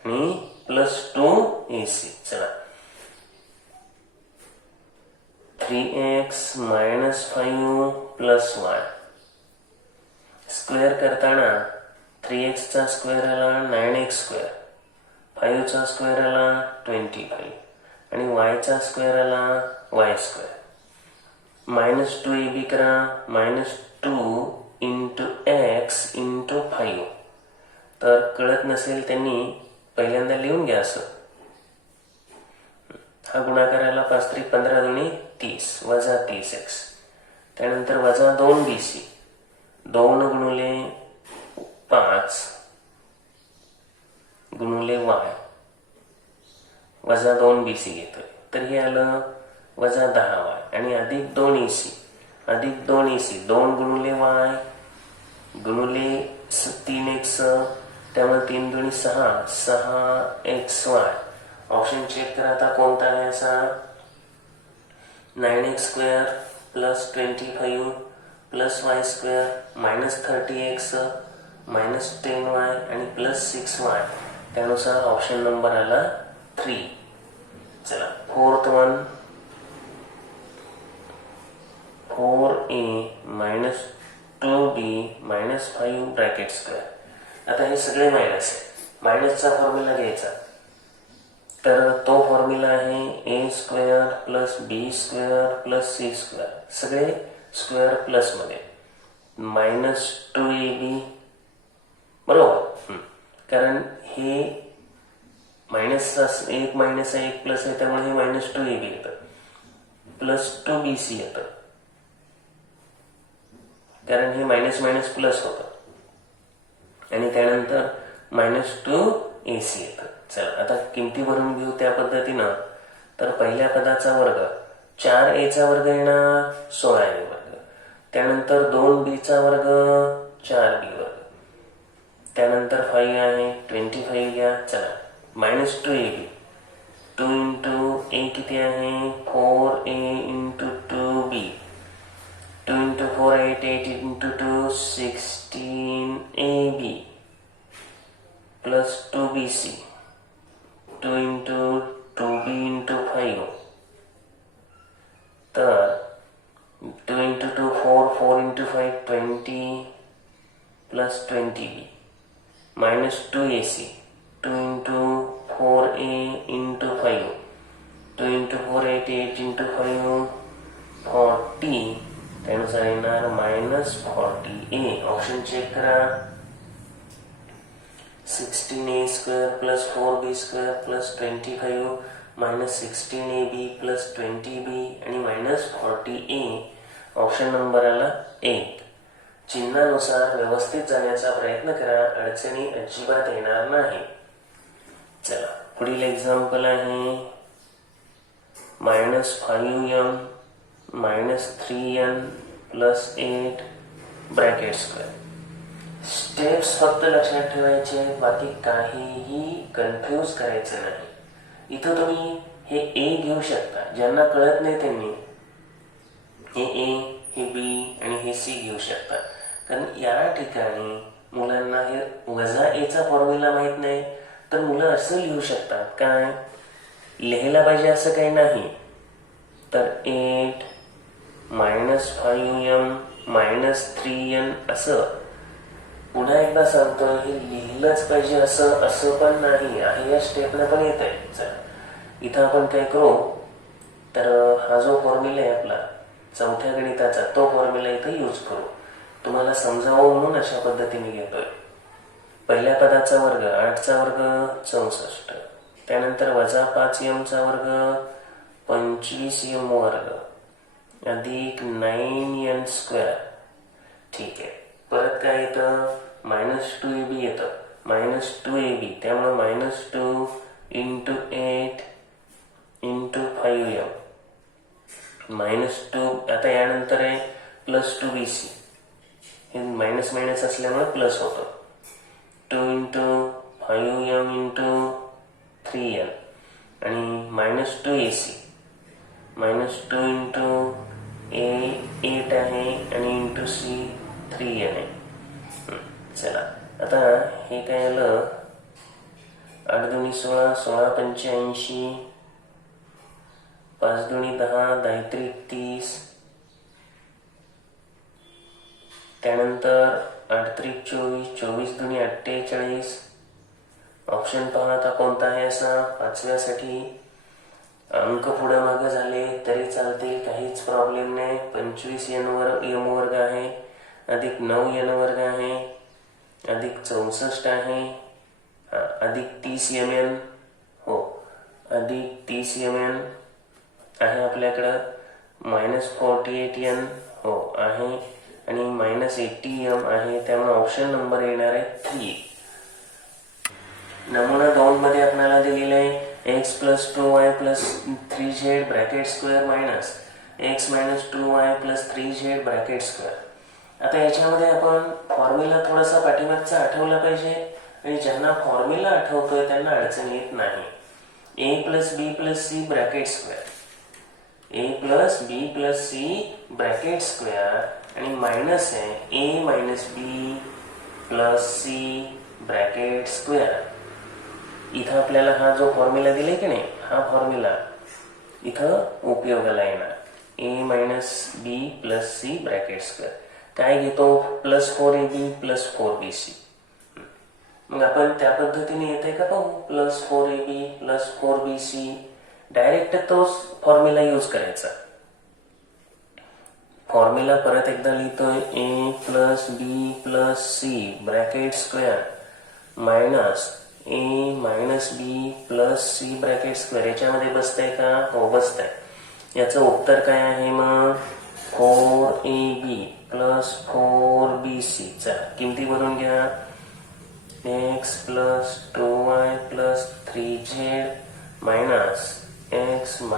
आणि +2AC. चला 3x - 5 + y स्क्वेअर करताना 3x चा स्क्वेअर आला 9x², 5 चा स्क्वेअर आला 25 आणि y चा स्क्वेअर आला y². -2ab करा, -2 × x × 5. तर कळत नसेल त्यांनी पहिल्यांदा लिहून घ्या असं. हा गुणाकार आला 5 × 15 = 30 वजा 30x. त्यानंतर वजा 2bc, 2 × 5 × y वजा 2bc घेतोय. तर हे आलं वजा 10y आणि अधिक 2ac, अधिक 2ac, 2 × y × 3x, त्यामुळे 3 × 6 6xy. ऑप्शन चेक करा आता कोणता आहे असा. 9x² + 25 + y² -30x -10y आणि +6y. त्यानुसार ऑप्शन नंबर आला 3. चला 4th वन, 4a - 2b - 5 (2). आता हे सगळे मायनस आहे. मायनसचा फॉर्म्युला घ्यायचा. तर तो फॉर्म्युला आहे a² + b² + c². सगळे स्क्वेअर प्लस मध्ये. -2ab बरोबर, कारण हे मायनसचा 1 मायनस आहे 1 प्लस आहे त्यामुळे हे -2ab येतं, +2bc येतं कारण हे मायनस मायनस प्लस होतं आणि त्यानंतर -2ac येतं. चला आता किमती भरून घेऊ त्या पद्धतीनं. तर पहिल्या पदाचा वर्ग 4a² येणार 16a². त्यानंतर 2b² 4b². त्यानंतर 5 आहे 25 घ्या. चला -2ab, 2 × a किती आहे 4a × 2b, 2 × 4 8, 8 × 2 16ab +2bc, 2 × 2b × 5. तर 2 × 2 4, 4 × 5 20 +20b -2ac, 2 × 4a × 5, 2 × 4 8, 8 × 5 40. त्यानुसार येणार -40a. ऑप्शन चेक करा. 16a² + 4b² + 25 -16ab + 20b आणि -40a. ऑप्शन नंबर आला 1. चिन्हानुसार व्यवस्थित जाण्याचा प्रयत्न करा, अडचणी अजिबात येणार नाही. चला पुढील एक्झाम्पल आहे -5m - 3n + 8 स्टेप्स फक्त लक्षात ठेवायचे, बाकी काहीही कन्फ्यूज करायचं नाही. इथं तुम्ही हे ए घेऊ शकता, ज्यांना कळत नाही त्यांनी हे ए, हे बी आणि हे सी घेऊ शकता. कारण या ठिकाणी मुलांना हे वजा एचा फॉर्म्युला माहित नाही, तर मुलं असं लिहू शकतात. काय लिहायला पाहिजे असं काही नाही. तर 8 -5m - 3n असं. पुन्हा एकदा सांगतो, हे लिहिलंच पाहिजे असं असं पण नाही आहे. या स्टेपला पण येत आहे. चला इथं आपण काय करू, तर हा जो फॉर्म्युला आहे आपला चौथ्या गणिताचा, तो फॉर्म्युला इथं यूज करू. तुम्हाला समजावं म्हणून अशा पद्धतीने घेतोय. पहिल्या पदाचा वर्ग 8चा वर्ग 64, त्यानंतर वजा 5m² 25m² अधिक 9n². ठीक आहे. परत काय येतं -2ab येतं, -2ab त्यामुळे -2 × 8 × 5m -2. आता यानंतर आहे +2bc, हे मायनस मायनस असल्यामुळे प्लस होतं. 2 × 5m × 3n आणि -2ac, -2 × a 8 आहे आणि × c 3n आहे. चला आता हे काय आलं 8 दुनी 16, 16 85, 5 दुनी 10, 10 त्रिक 30, त्यानंतर 8 त्रिक 24, 24 दुनी 48. ऑप्शन पहा आता कोणता आहे असा. 5व्यासाठी अंक पुढे मागे झाले तरी चालतील, काहीच प्रॉब्लेम नाही. 25 m वर्ग आहे, अधिक 9 n वर्ग आहे, अधिक 64 आहे, अधिक 30 mn, हो अधिक 30 mn आहे आपल्याकडं, -48 n हो आहे, आणि -80 m आहे. त्यामुळे ऑप्शन नंबर येणार आहे 3. नमुना 2 मध्ये आपल्याला दिलेलं आहे x + 2y + 3z bracket square minus x - 2y + 3z bracket square. आता याच्यामध्ये आपण फॉर्म्युला थोडासा पाठीमागचा आठवला पाहिजे, आणि ज्यांना फॉर्म्युला आठवतोय त्यांना अडचण येत नाही. a + b + c bracket square, a + b + c bracket square, आणि मायनस आहे a - b + c bracket square. इथं आपल्याला हा जो फॉर्म्युला दिलाय की नाही, हा फॉर्म्युला इथं उपयोगाला येणार. a - b + c bracket square काय घेतो, +4ab + 4bc. मग आपण त्या पद्धतीने येते का पाहू. +4ab + 4bc डायरेक्ट तोच फॉर्म्युला यूज करायचा. फॉर्म्युला परत एकदा लिहितोय. a + b + c bracket square minus a - b + c bracket square. याच्यामध्ये बसतंय का, हो बसतंय. याचं उत्तर काय आहे मग, 4ab + 4bc. चला किमती भरून घ्या. x + 2y + 3z minus x -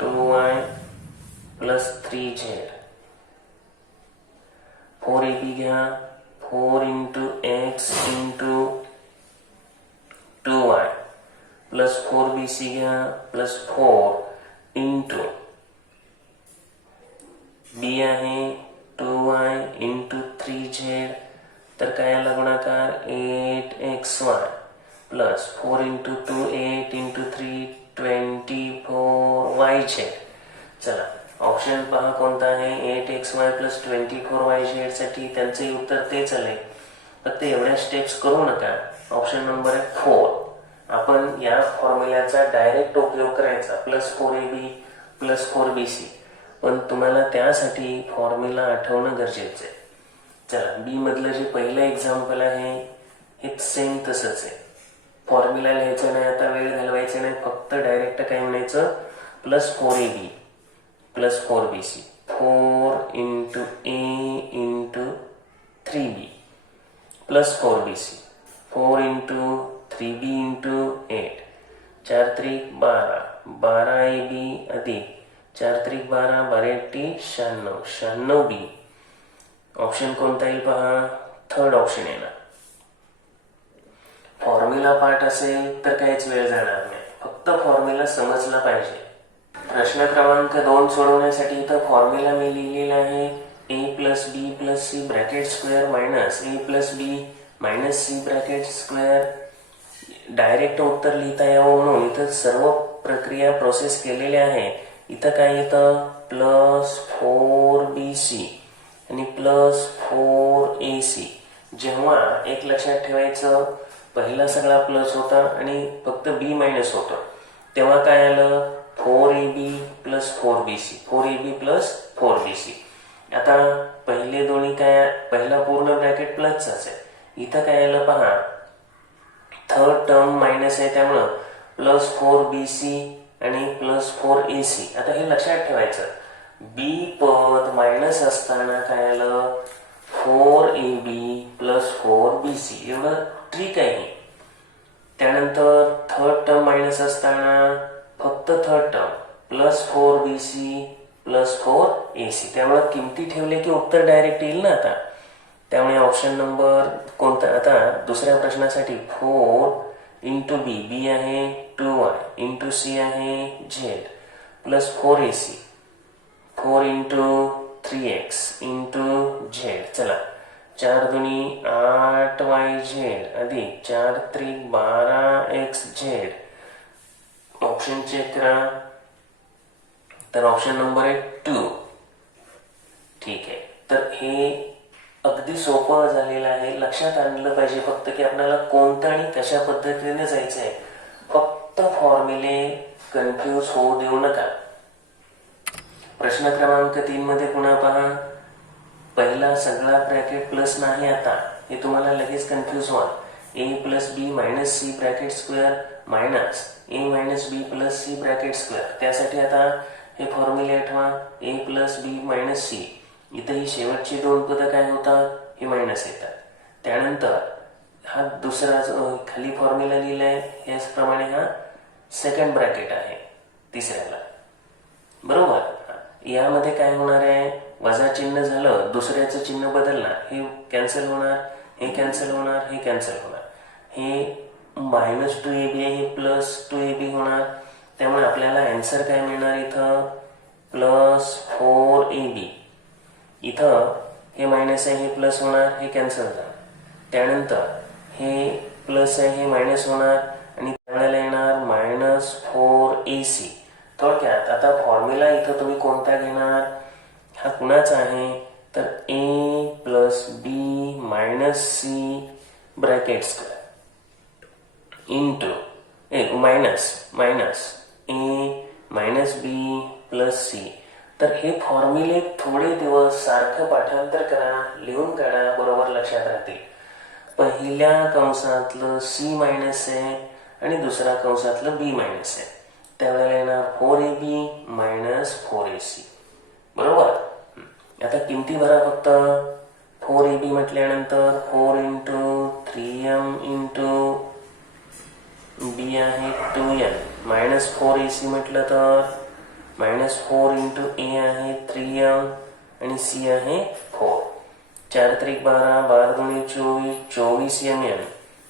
2y + 3z. 4ab घ्या, 4 × x × 2y + 4bc घ्या, +4 × b आहे 2y × 3z. तर काय आला गुणाकार, 8xy + 4 × 2 8 × 3 24yz. चला ऑप्शन पहा कोणता आहे. 8xy + 24yz साठी त्यांचे उत्तर तेच आले. फक्त एवढ्या स्टेप्स करू नका. ऑप्शन नंबर आहे 4. आपण या फॉर्म्युल्याचा डायरेक्ट उपयोग करायचा, +4ab + 4bc. पण तुम्हाला त्यासाठी फॉर्म्युला आठवणं गरजेचं आहे. चला बी मधलं जे पहिलं एक्झाम्पल आहे हे सेम तसंच आहे. फॉर्म्युला लिहायचं नाही, आता वेळ घालवायचा नाही, फक्त डायरेक्ट काय म्हणायचं, +4ab + 4bc, 4 × a × 3b + 4bc, 4 × 3b × 8, 4 त्रिक 12, 12ab अधिक 4 त्रिक 12, 12 96, 96b. ऑप्शन कोणता येईल पहा, थर्ड ऑप्शन येणार. फॉर्म्युला पार्ट असेल तर काहीच वेळ जाणार नाही, फक्त फॉर्म्युला समजला पाहिजे. प्रश्न क्रमांक 2 सोडवण्यासाठी इथं फॉर्म्युला मी लिहिलेला आहे. a + b + c bracket square minus a + b - c bracket square. Direct उत्तर लिहिता यावं म्हणून इथं सर्व प्रक्रिया प्रोसेस केलेल्या आहे. इथं काय येतं, +4bc आणि +4ac. जेव्हा एक लक्षात ठेवायचं, पहिला सगळा प्लस होता आणि फक्त b मायनस होतं, तेव्हा काय आलं, 4ab + 4bc, 4ab + 4bc. आता पहिले दोन्ही काय, पहिला पूर्ण ब्रॅकेट प्लसचाच आहे. इथं काय आलं पहा, थर्ड टर्म मायनस आहे, त्यामुळं +4bc आणि +4ac. आता हे लक्षात ठेवायचं, b पद मायनस असताना काय आलं, 4ab + 4bc. एवढं ट्रिक आहे. त्यानंतर थर्ड टर्म मायनस असताना फक्त थर्ड टर्म +4bc + 4ac. त्यामुळे किमती ठेवले की उत्तर डायरेक्ट येईल ना. आता त्यामुळे ऑप्शन नंबर कोणता, आता दुसऱ्या प्रश्नासाठी 4 × b, b आहे 2y × c आहे z + 4ac, 4 × 3x × z. चला 4 दुनी 8YZ अधिक 4 त्रिक 12XZ. ऑप्शन चेक करा. तर ऑप्शन नंबर आहे 2. ठीक आहे. तर हे अगदी सोपं झालेलं आहे. लक्षात आणलं पाहिजे फक्त की आपल्याला कोणतं आणि कशा पद्धतीने जायचं आहे. फक्त फॉर्म्युले कन्फ्यूज होऊ देऊ नका. प्रश्न क्रमांक 3 मध्ये पुन्हा पहा. पहिला सगळा ब्रॅकेट प्लस नाही. आता हे तुम्हाला लगेच कन्फ्यूज व्हाल. a plus b minus c bracket square minus a minus b plus C bracket square. त्यासाठी आता हे फॉर्म्युले आठवा. a plus b minus c. इथं ही शेवटची दोन पदं काय होतात, हे मायनस येतात. त्यानंतर हा दुसरा जो खाली फॉर्म्युला लिहिलाय याचप्रमाणे हा सेकंड ब्रॅकेट आहे तिसऱ्याला. बरोबर. यामध्ये काय होणार आहे, वजा चिन्ह झालं, दुसऱ्याचं चिन्ह बदलणार, हे कॅन्सल होणार, हे कॅन्सल होणार, हे कॅन्सल होणार. हे -2ab हे +2ab होणार. त्यामुळे आपल्याला आन्सर काय मिळणार, इथं +4ab. इथं हे मायनस आहे, हे प्लस होणार, हे कॅन्सल होणार. त्यानंतर हे प्लस आहे, हे मायनस होणार आणि त्यावेळेला येणार -4ac. थोडक्यात आता फॉर्म्युला इथं तुम्ही कोणता घेणार, हा कुणाचा आहे तर a plus b minus c bracket square into minus a minus b plus c. तर हे फॉर्म्युले थोडे दिवस सारखं पाठांतर करा, लिहून काढा, बरोबर लक्षात राहतील. पहिल्या कंसातलं c मायनस आहे आणि दुसऱ्या कंसातलं b मायनस आहे. त्यावेळेला येणार 4ab मायनस 4ac. बरोबर. आता किमती भरा फक्त. 4ab म्हटल्यानंतर 4 इंटू 3m इंटू b आहे 2n मायनस 4ac म्हटलं तर -4 इंटू a आहे 3m आणि c आहे 4. 4 त्रिक 12, 12 दुनी 24, 24m,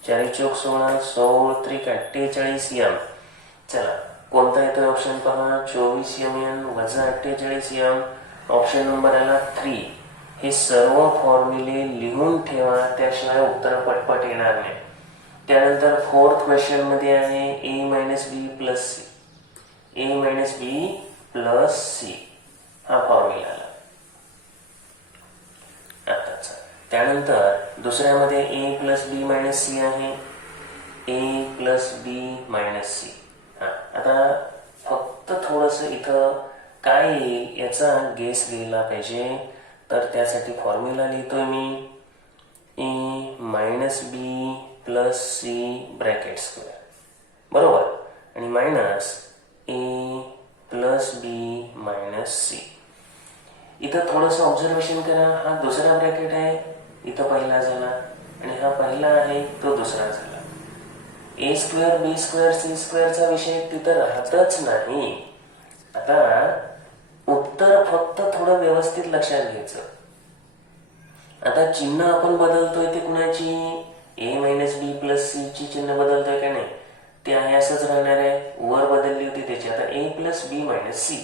4 चौक 16, 16 त्रिक 48m. चला कोणता येतो ऑप्शन पहा. 24m वजा 48m. ऑप्शन नंबर आला 3. हे सर्व फॉर्म्युले लिहून ठेवा, त्याशिवाय उत्तर पटपट येणार नाही. त्यानंतर 4th क्वेश्चन मध्ये आहे a minus b plus c. a minus b plus c हा फॉर्म्युला आला आताचा. त्यानंतर दुसऱ्यामध्ये a plus b minus c आहे. a plus b minus c. आता फक्त थोडस इथं काय येईल याचा गेस लिहिला पाहिजे. तर त्यासाठी फॉर्म्युला लिहितोय मी a minus b plus C bracket square. बरोबर. आणि minus a plus b minus c. इथं थोडस ऑब्झर्वेशन करा. हा दुसरा ब्रॅकेट आहे, इथं पहिला झाला आणि हा पहिला आहे तो दुसरा झाला. a square B square C स्क्वेअरचा विषय तिथं राहतच नाही. आता उत्तर फक्त थोडं व्यवस्थित लक्षात घ्यायचं. आता चिन्ह आपण बदलतोय ते कुणाची, a minus b plus c ची चिन्ह बदलतोय का नाही, ते आहे असंच राहणार आहे. वर बदलली होती त्याची. आता a plus b minus c,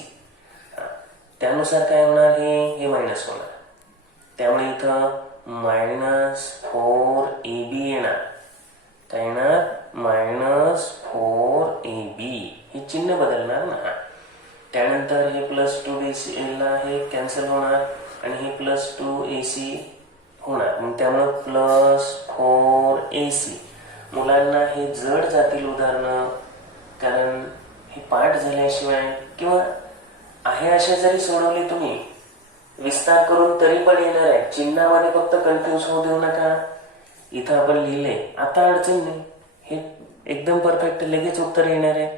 त्यानुसार काय होणार, हे मायनस होणार. त्यामुळे इथं -4ab येणार. काय येणार, -4ab. हे चिन्ह बदलणार ना. त्यानंतर हे +2ac ला हे कॅन्सल होणार आणि हे +2ac होणार. मग त्यामुळे +4ac. मुलांना हे जड जातील उदाहरणं, कारण हे पाठ झाल्याशिवाय किंवा आहे अशा जरी सोडवले तुम्ही विस्तार करून तरी पण येणार आहे. चिन्हामध्ये फक्त कन्फ्यूज होऊ देऊ नका. इथं आपण लिहिले, आता अडचण नाही, हे एकदम परफेक्ट लगेच उत्तर येणार आहे.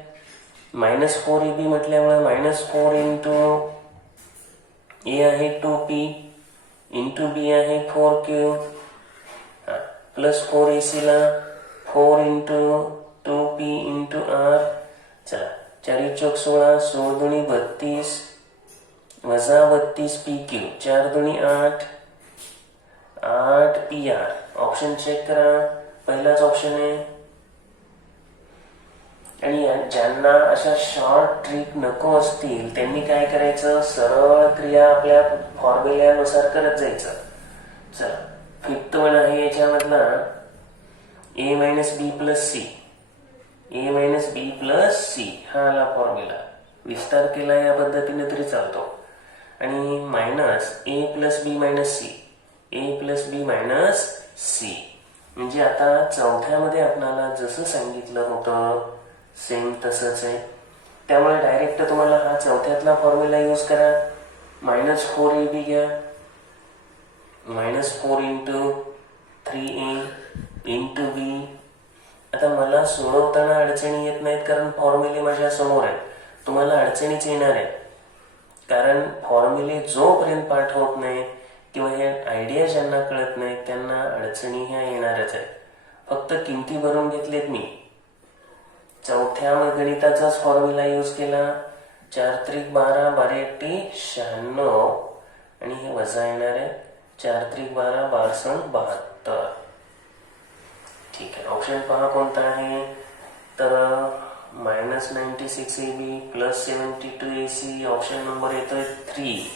-4ab म्हटल्यामुळे -4 इंटू a आहे 2p इंटू b आहे 4q प्लस 4ac ला 4 इंटू 2p इंटू r. चला 4 चौक 16, 16 दुनी 32 वजा 32 pq, 4 दुनी 8, 8 pr. ऑप्शन चेक करा. पहिलाच ऑप्शन आहे. आणि ज्यांना अशा शॉर्ट ट्रिक नको असतील त्यांनी काय करायचं, सरळ क्रिया आपल्या फॉर्म्युल्यानुसार करत जायचं. चला फिफ्थ वन आहे याच्यामधला ए मायनस बी प्लस सी. ए मायनस बी प्लस सी हा आला फॉर्म्युला. विस्तार केला या पद्धतीने तरी चालतो. आणि मायनस ए प्लस बी मायनस सी. ए प्लस बी मायनस सी म्हणजे आता चौथ्यामध्ये आपणाला जसं सांगितलं होतं सेम तसंच आहे. त्यामुळे डायरेक्ट तुम्हाला हा चौथ्यातला फॉर्म्युला यूज करा. -4ab घ्या. -4 इंटू 3a इंटू बी. आता मला सोडवताना अडचणी येत नाहीत कारण फॉर्म्युले माझ्या समोर आहेत. तुम्हाला अडचणीच येणार आहेत कारण फॉर्म्युले जोपर्यंत पाठ होत नाही किंवा हे आयडिया ज्यांना कळत नाही त्यांना अडचणी ह्या येणारच आहेत. फक्त किमती भरून घेतलेत मी. चौथ्या गणिताचाच फॉर्म्युला यूज केला. 4 त्रिक 12 12 एकटी 96 आणि हे वजा येणार आहे 4 त्रिक 12 12 72. ठीक आहे. ऑप्शन पहा कोणता आहे तर -96ab + 72ac ऑप्शन नंबर येतोय 3.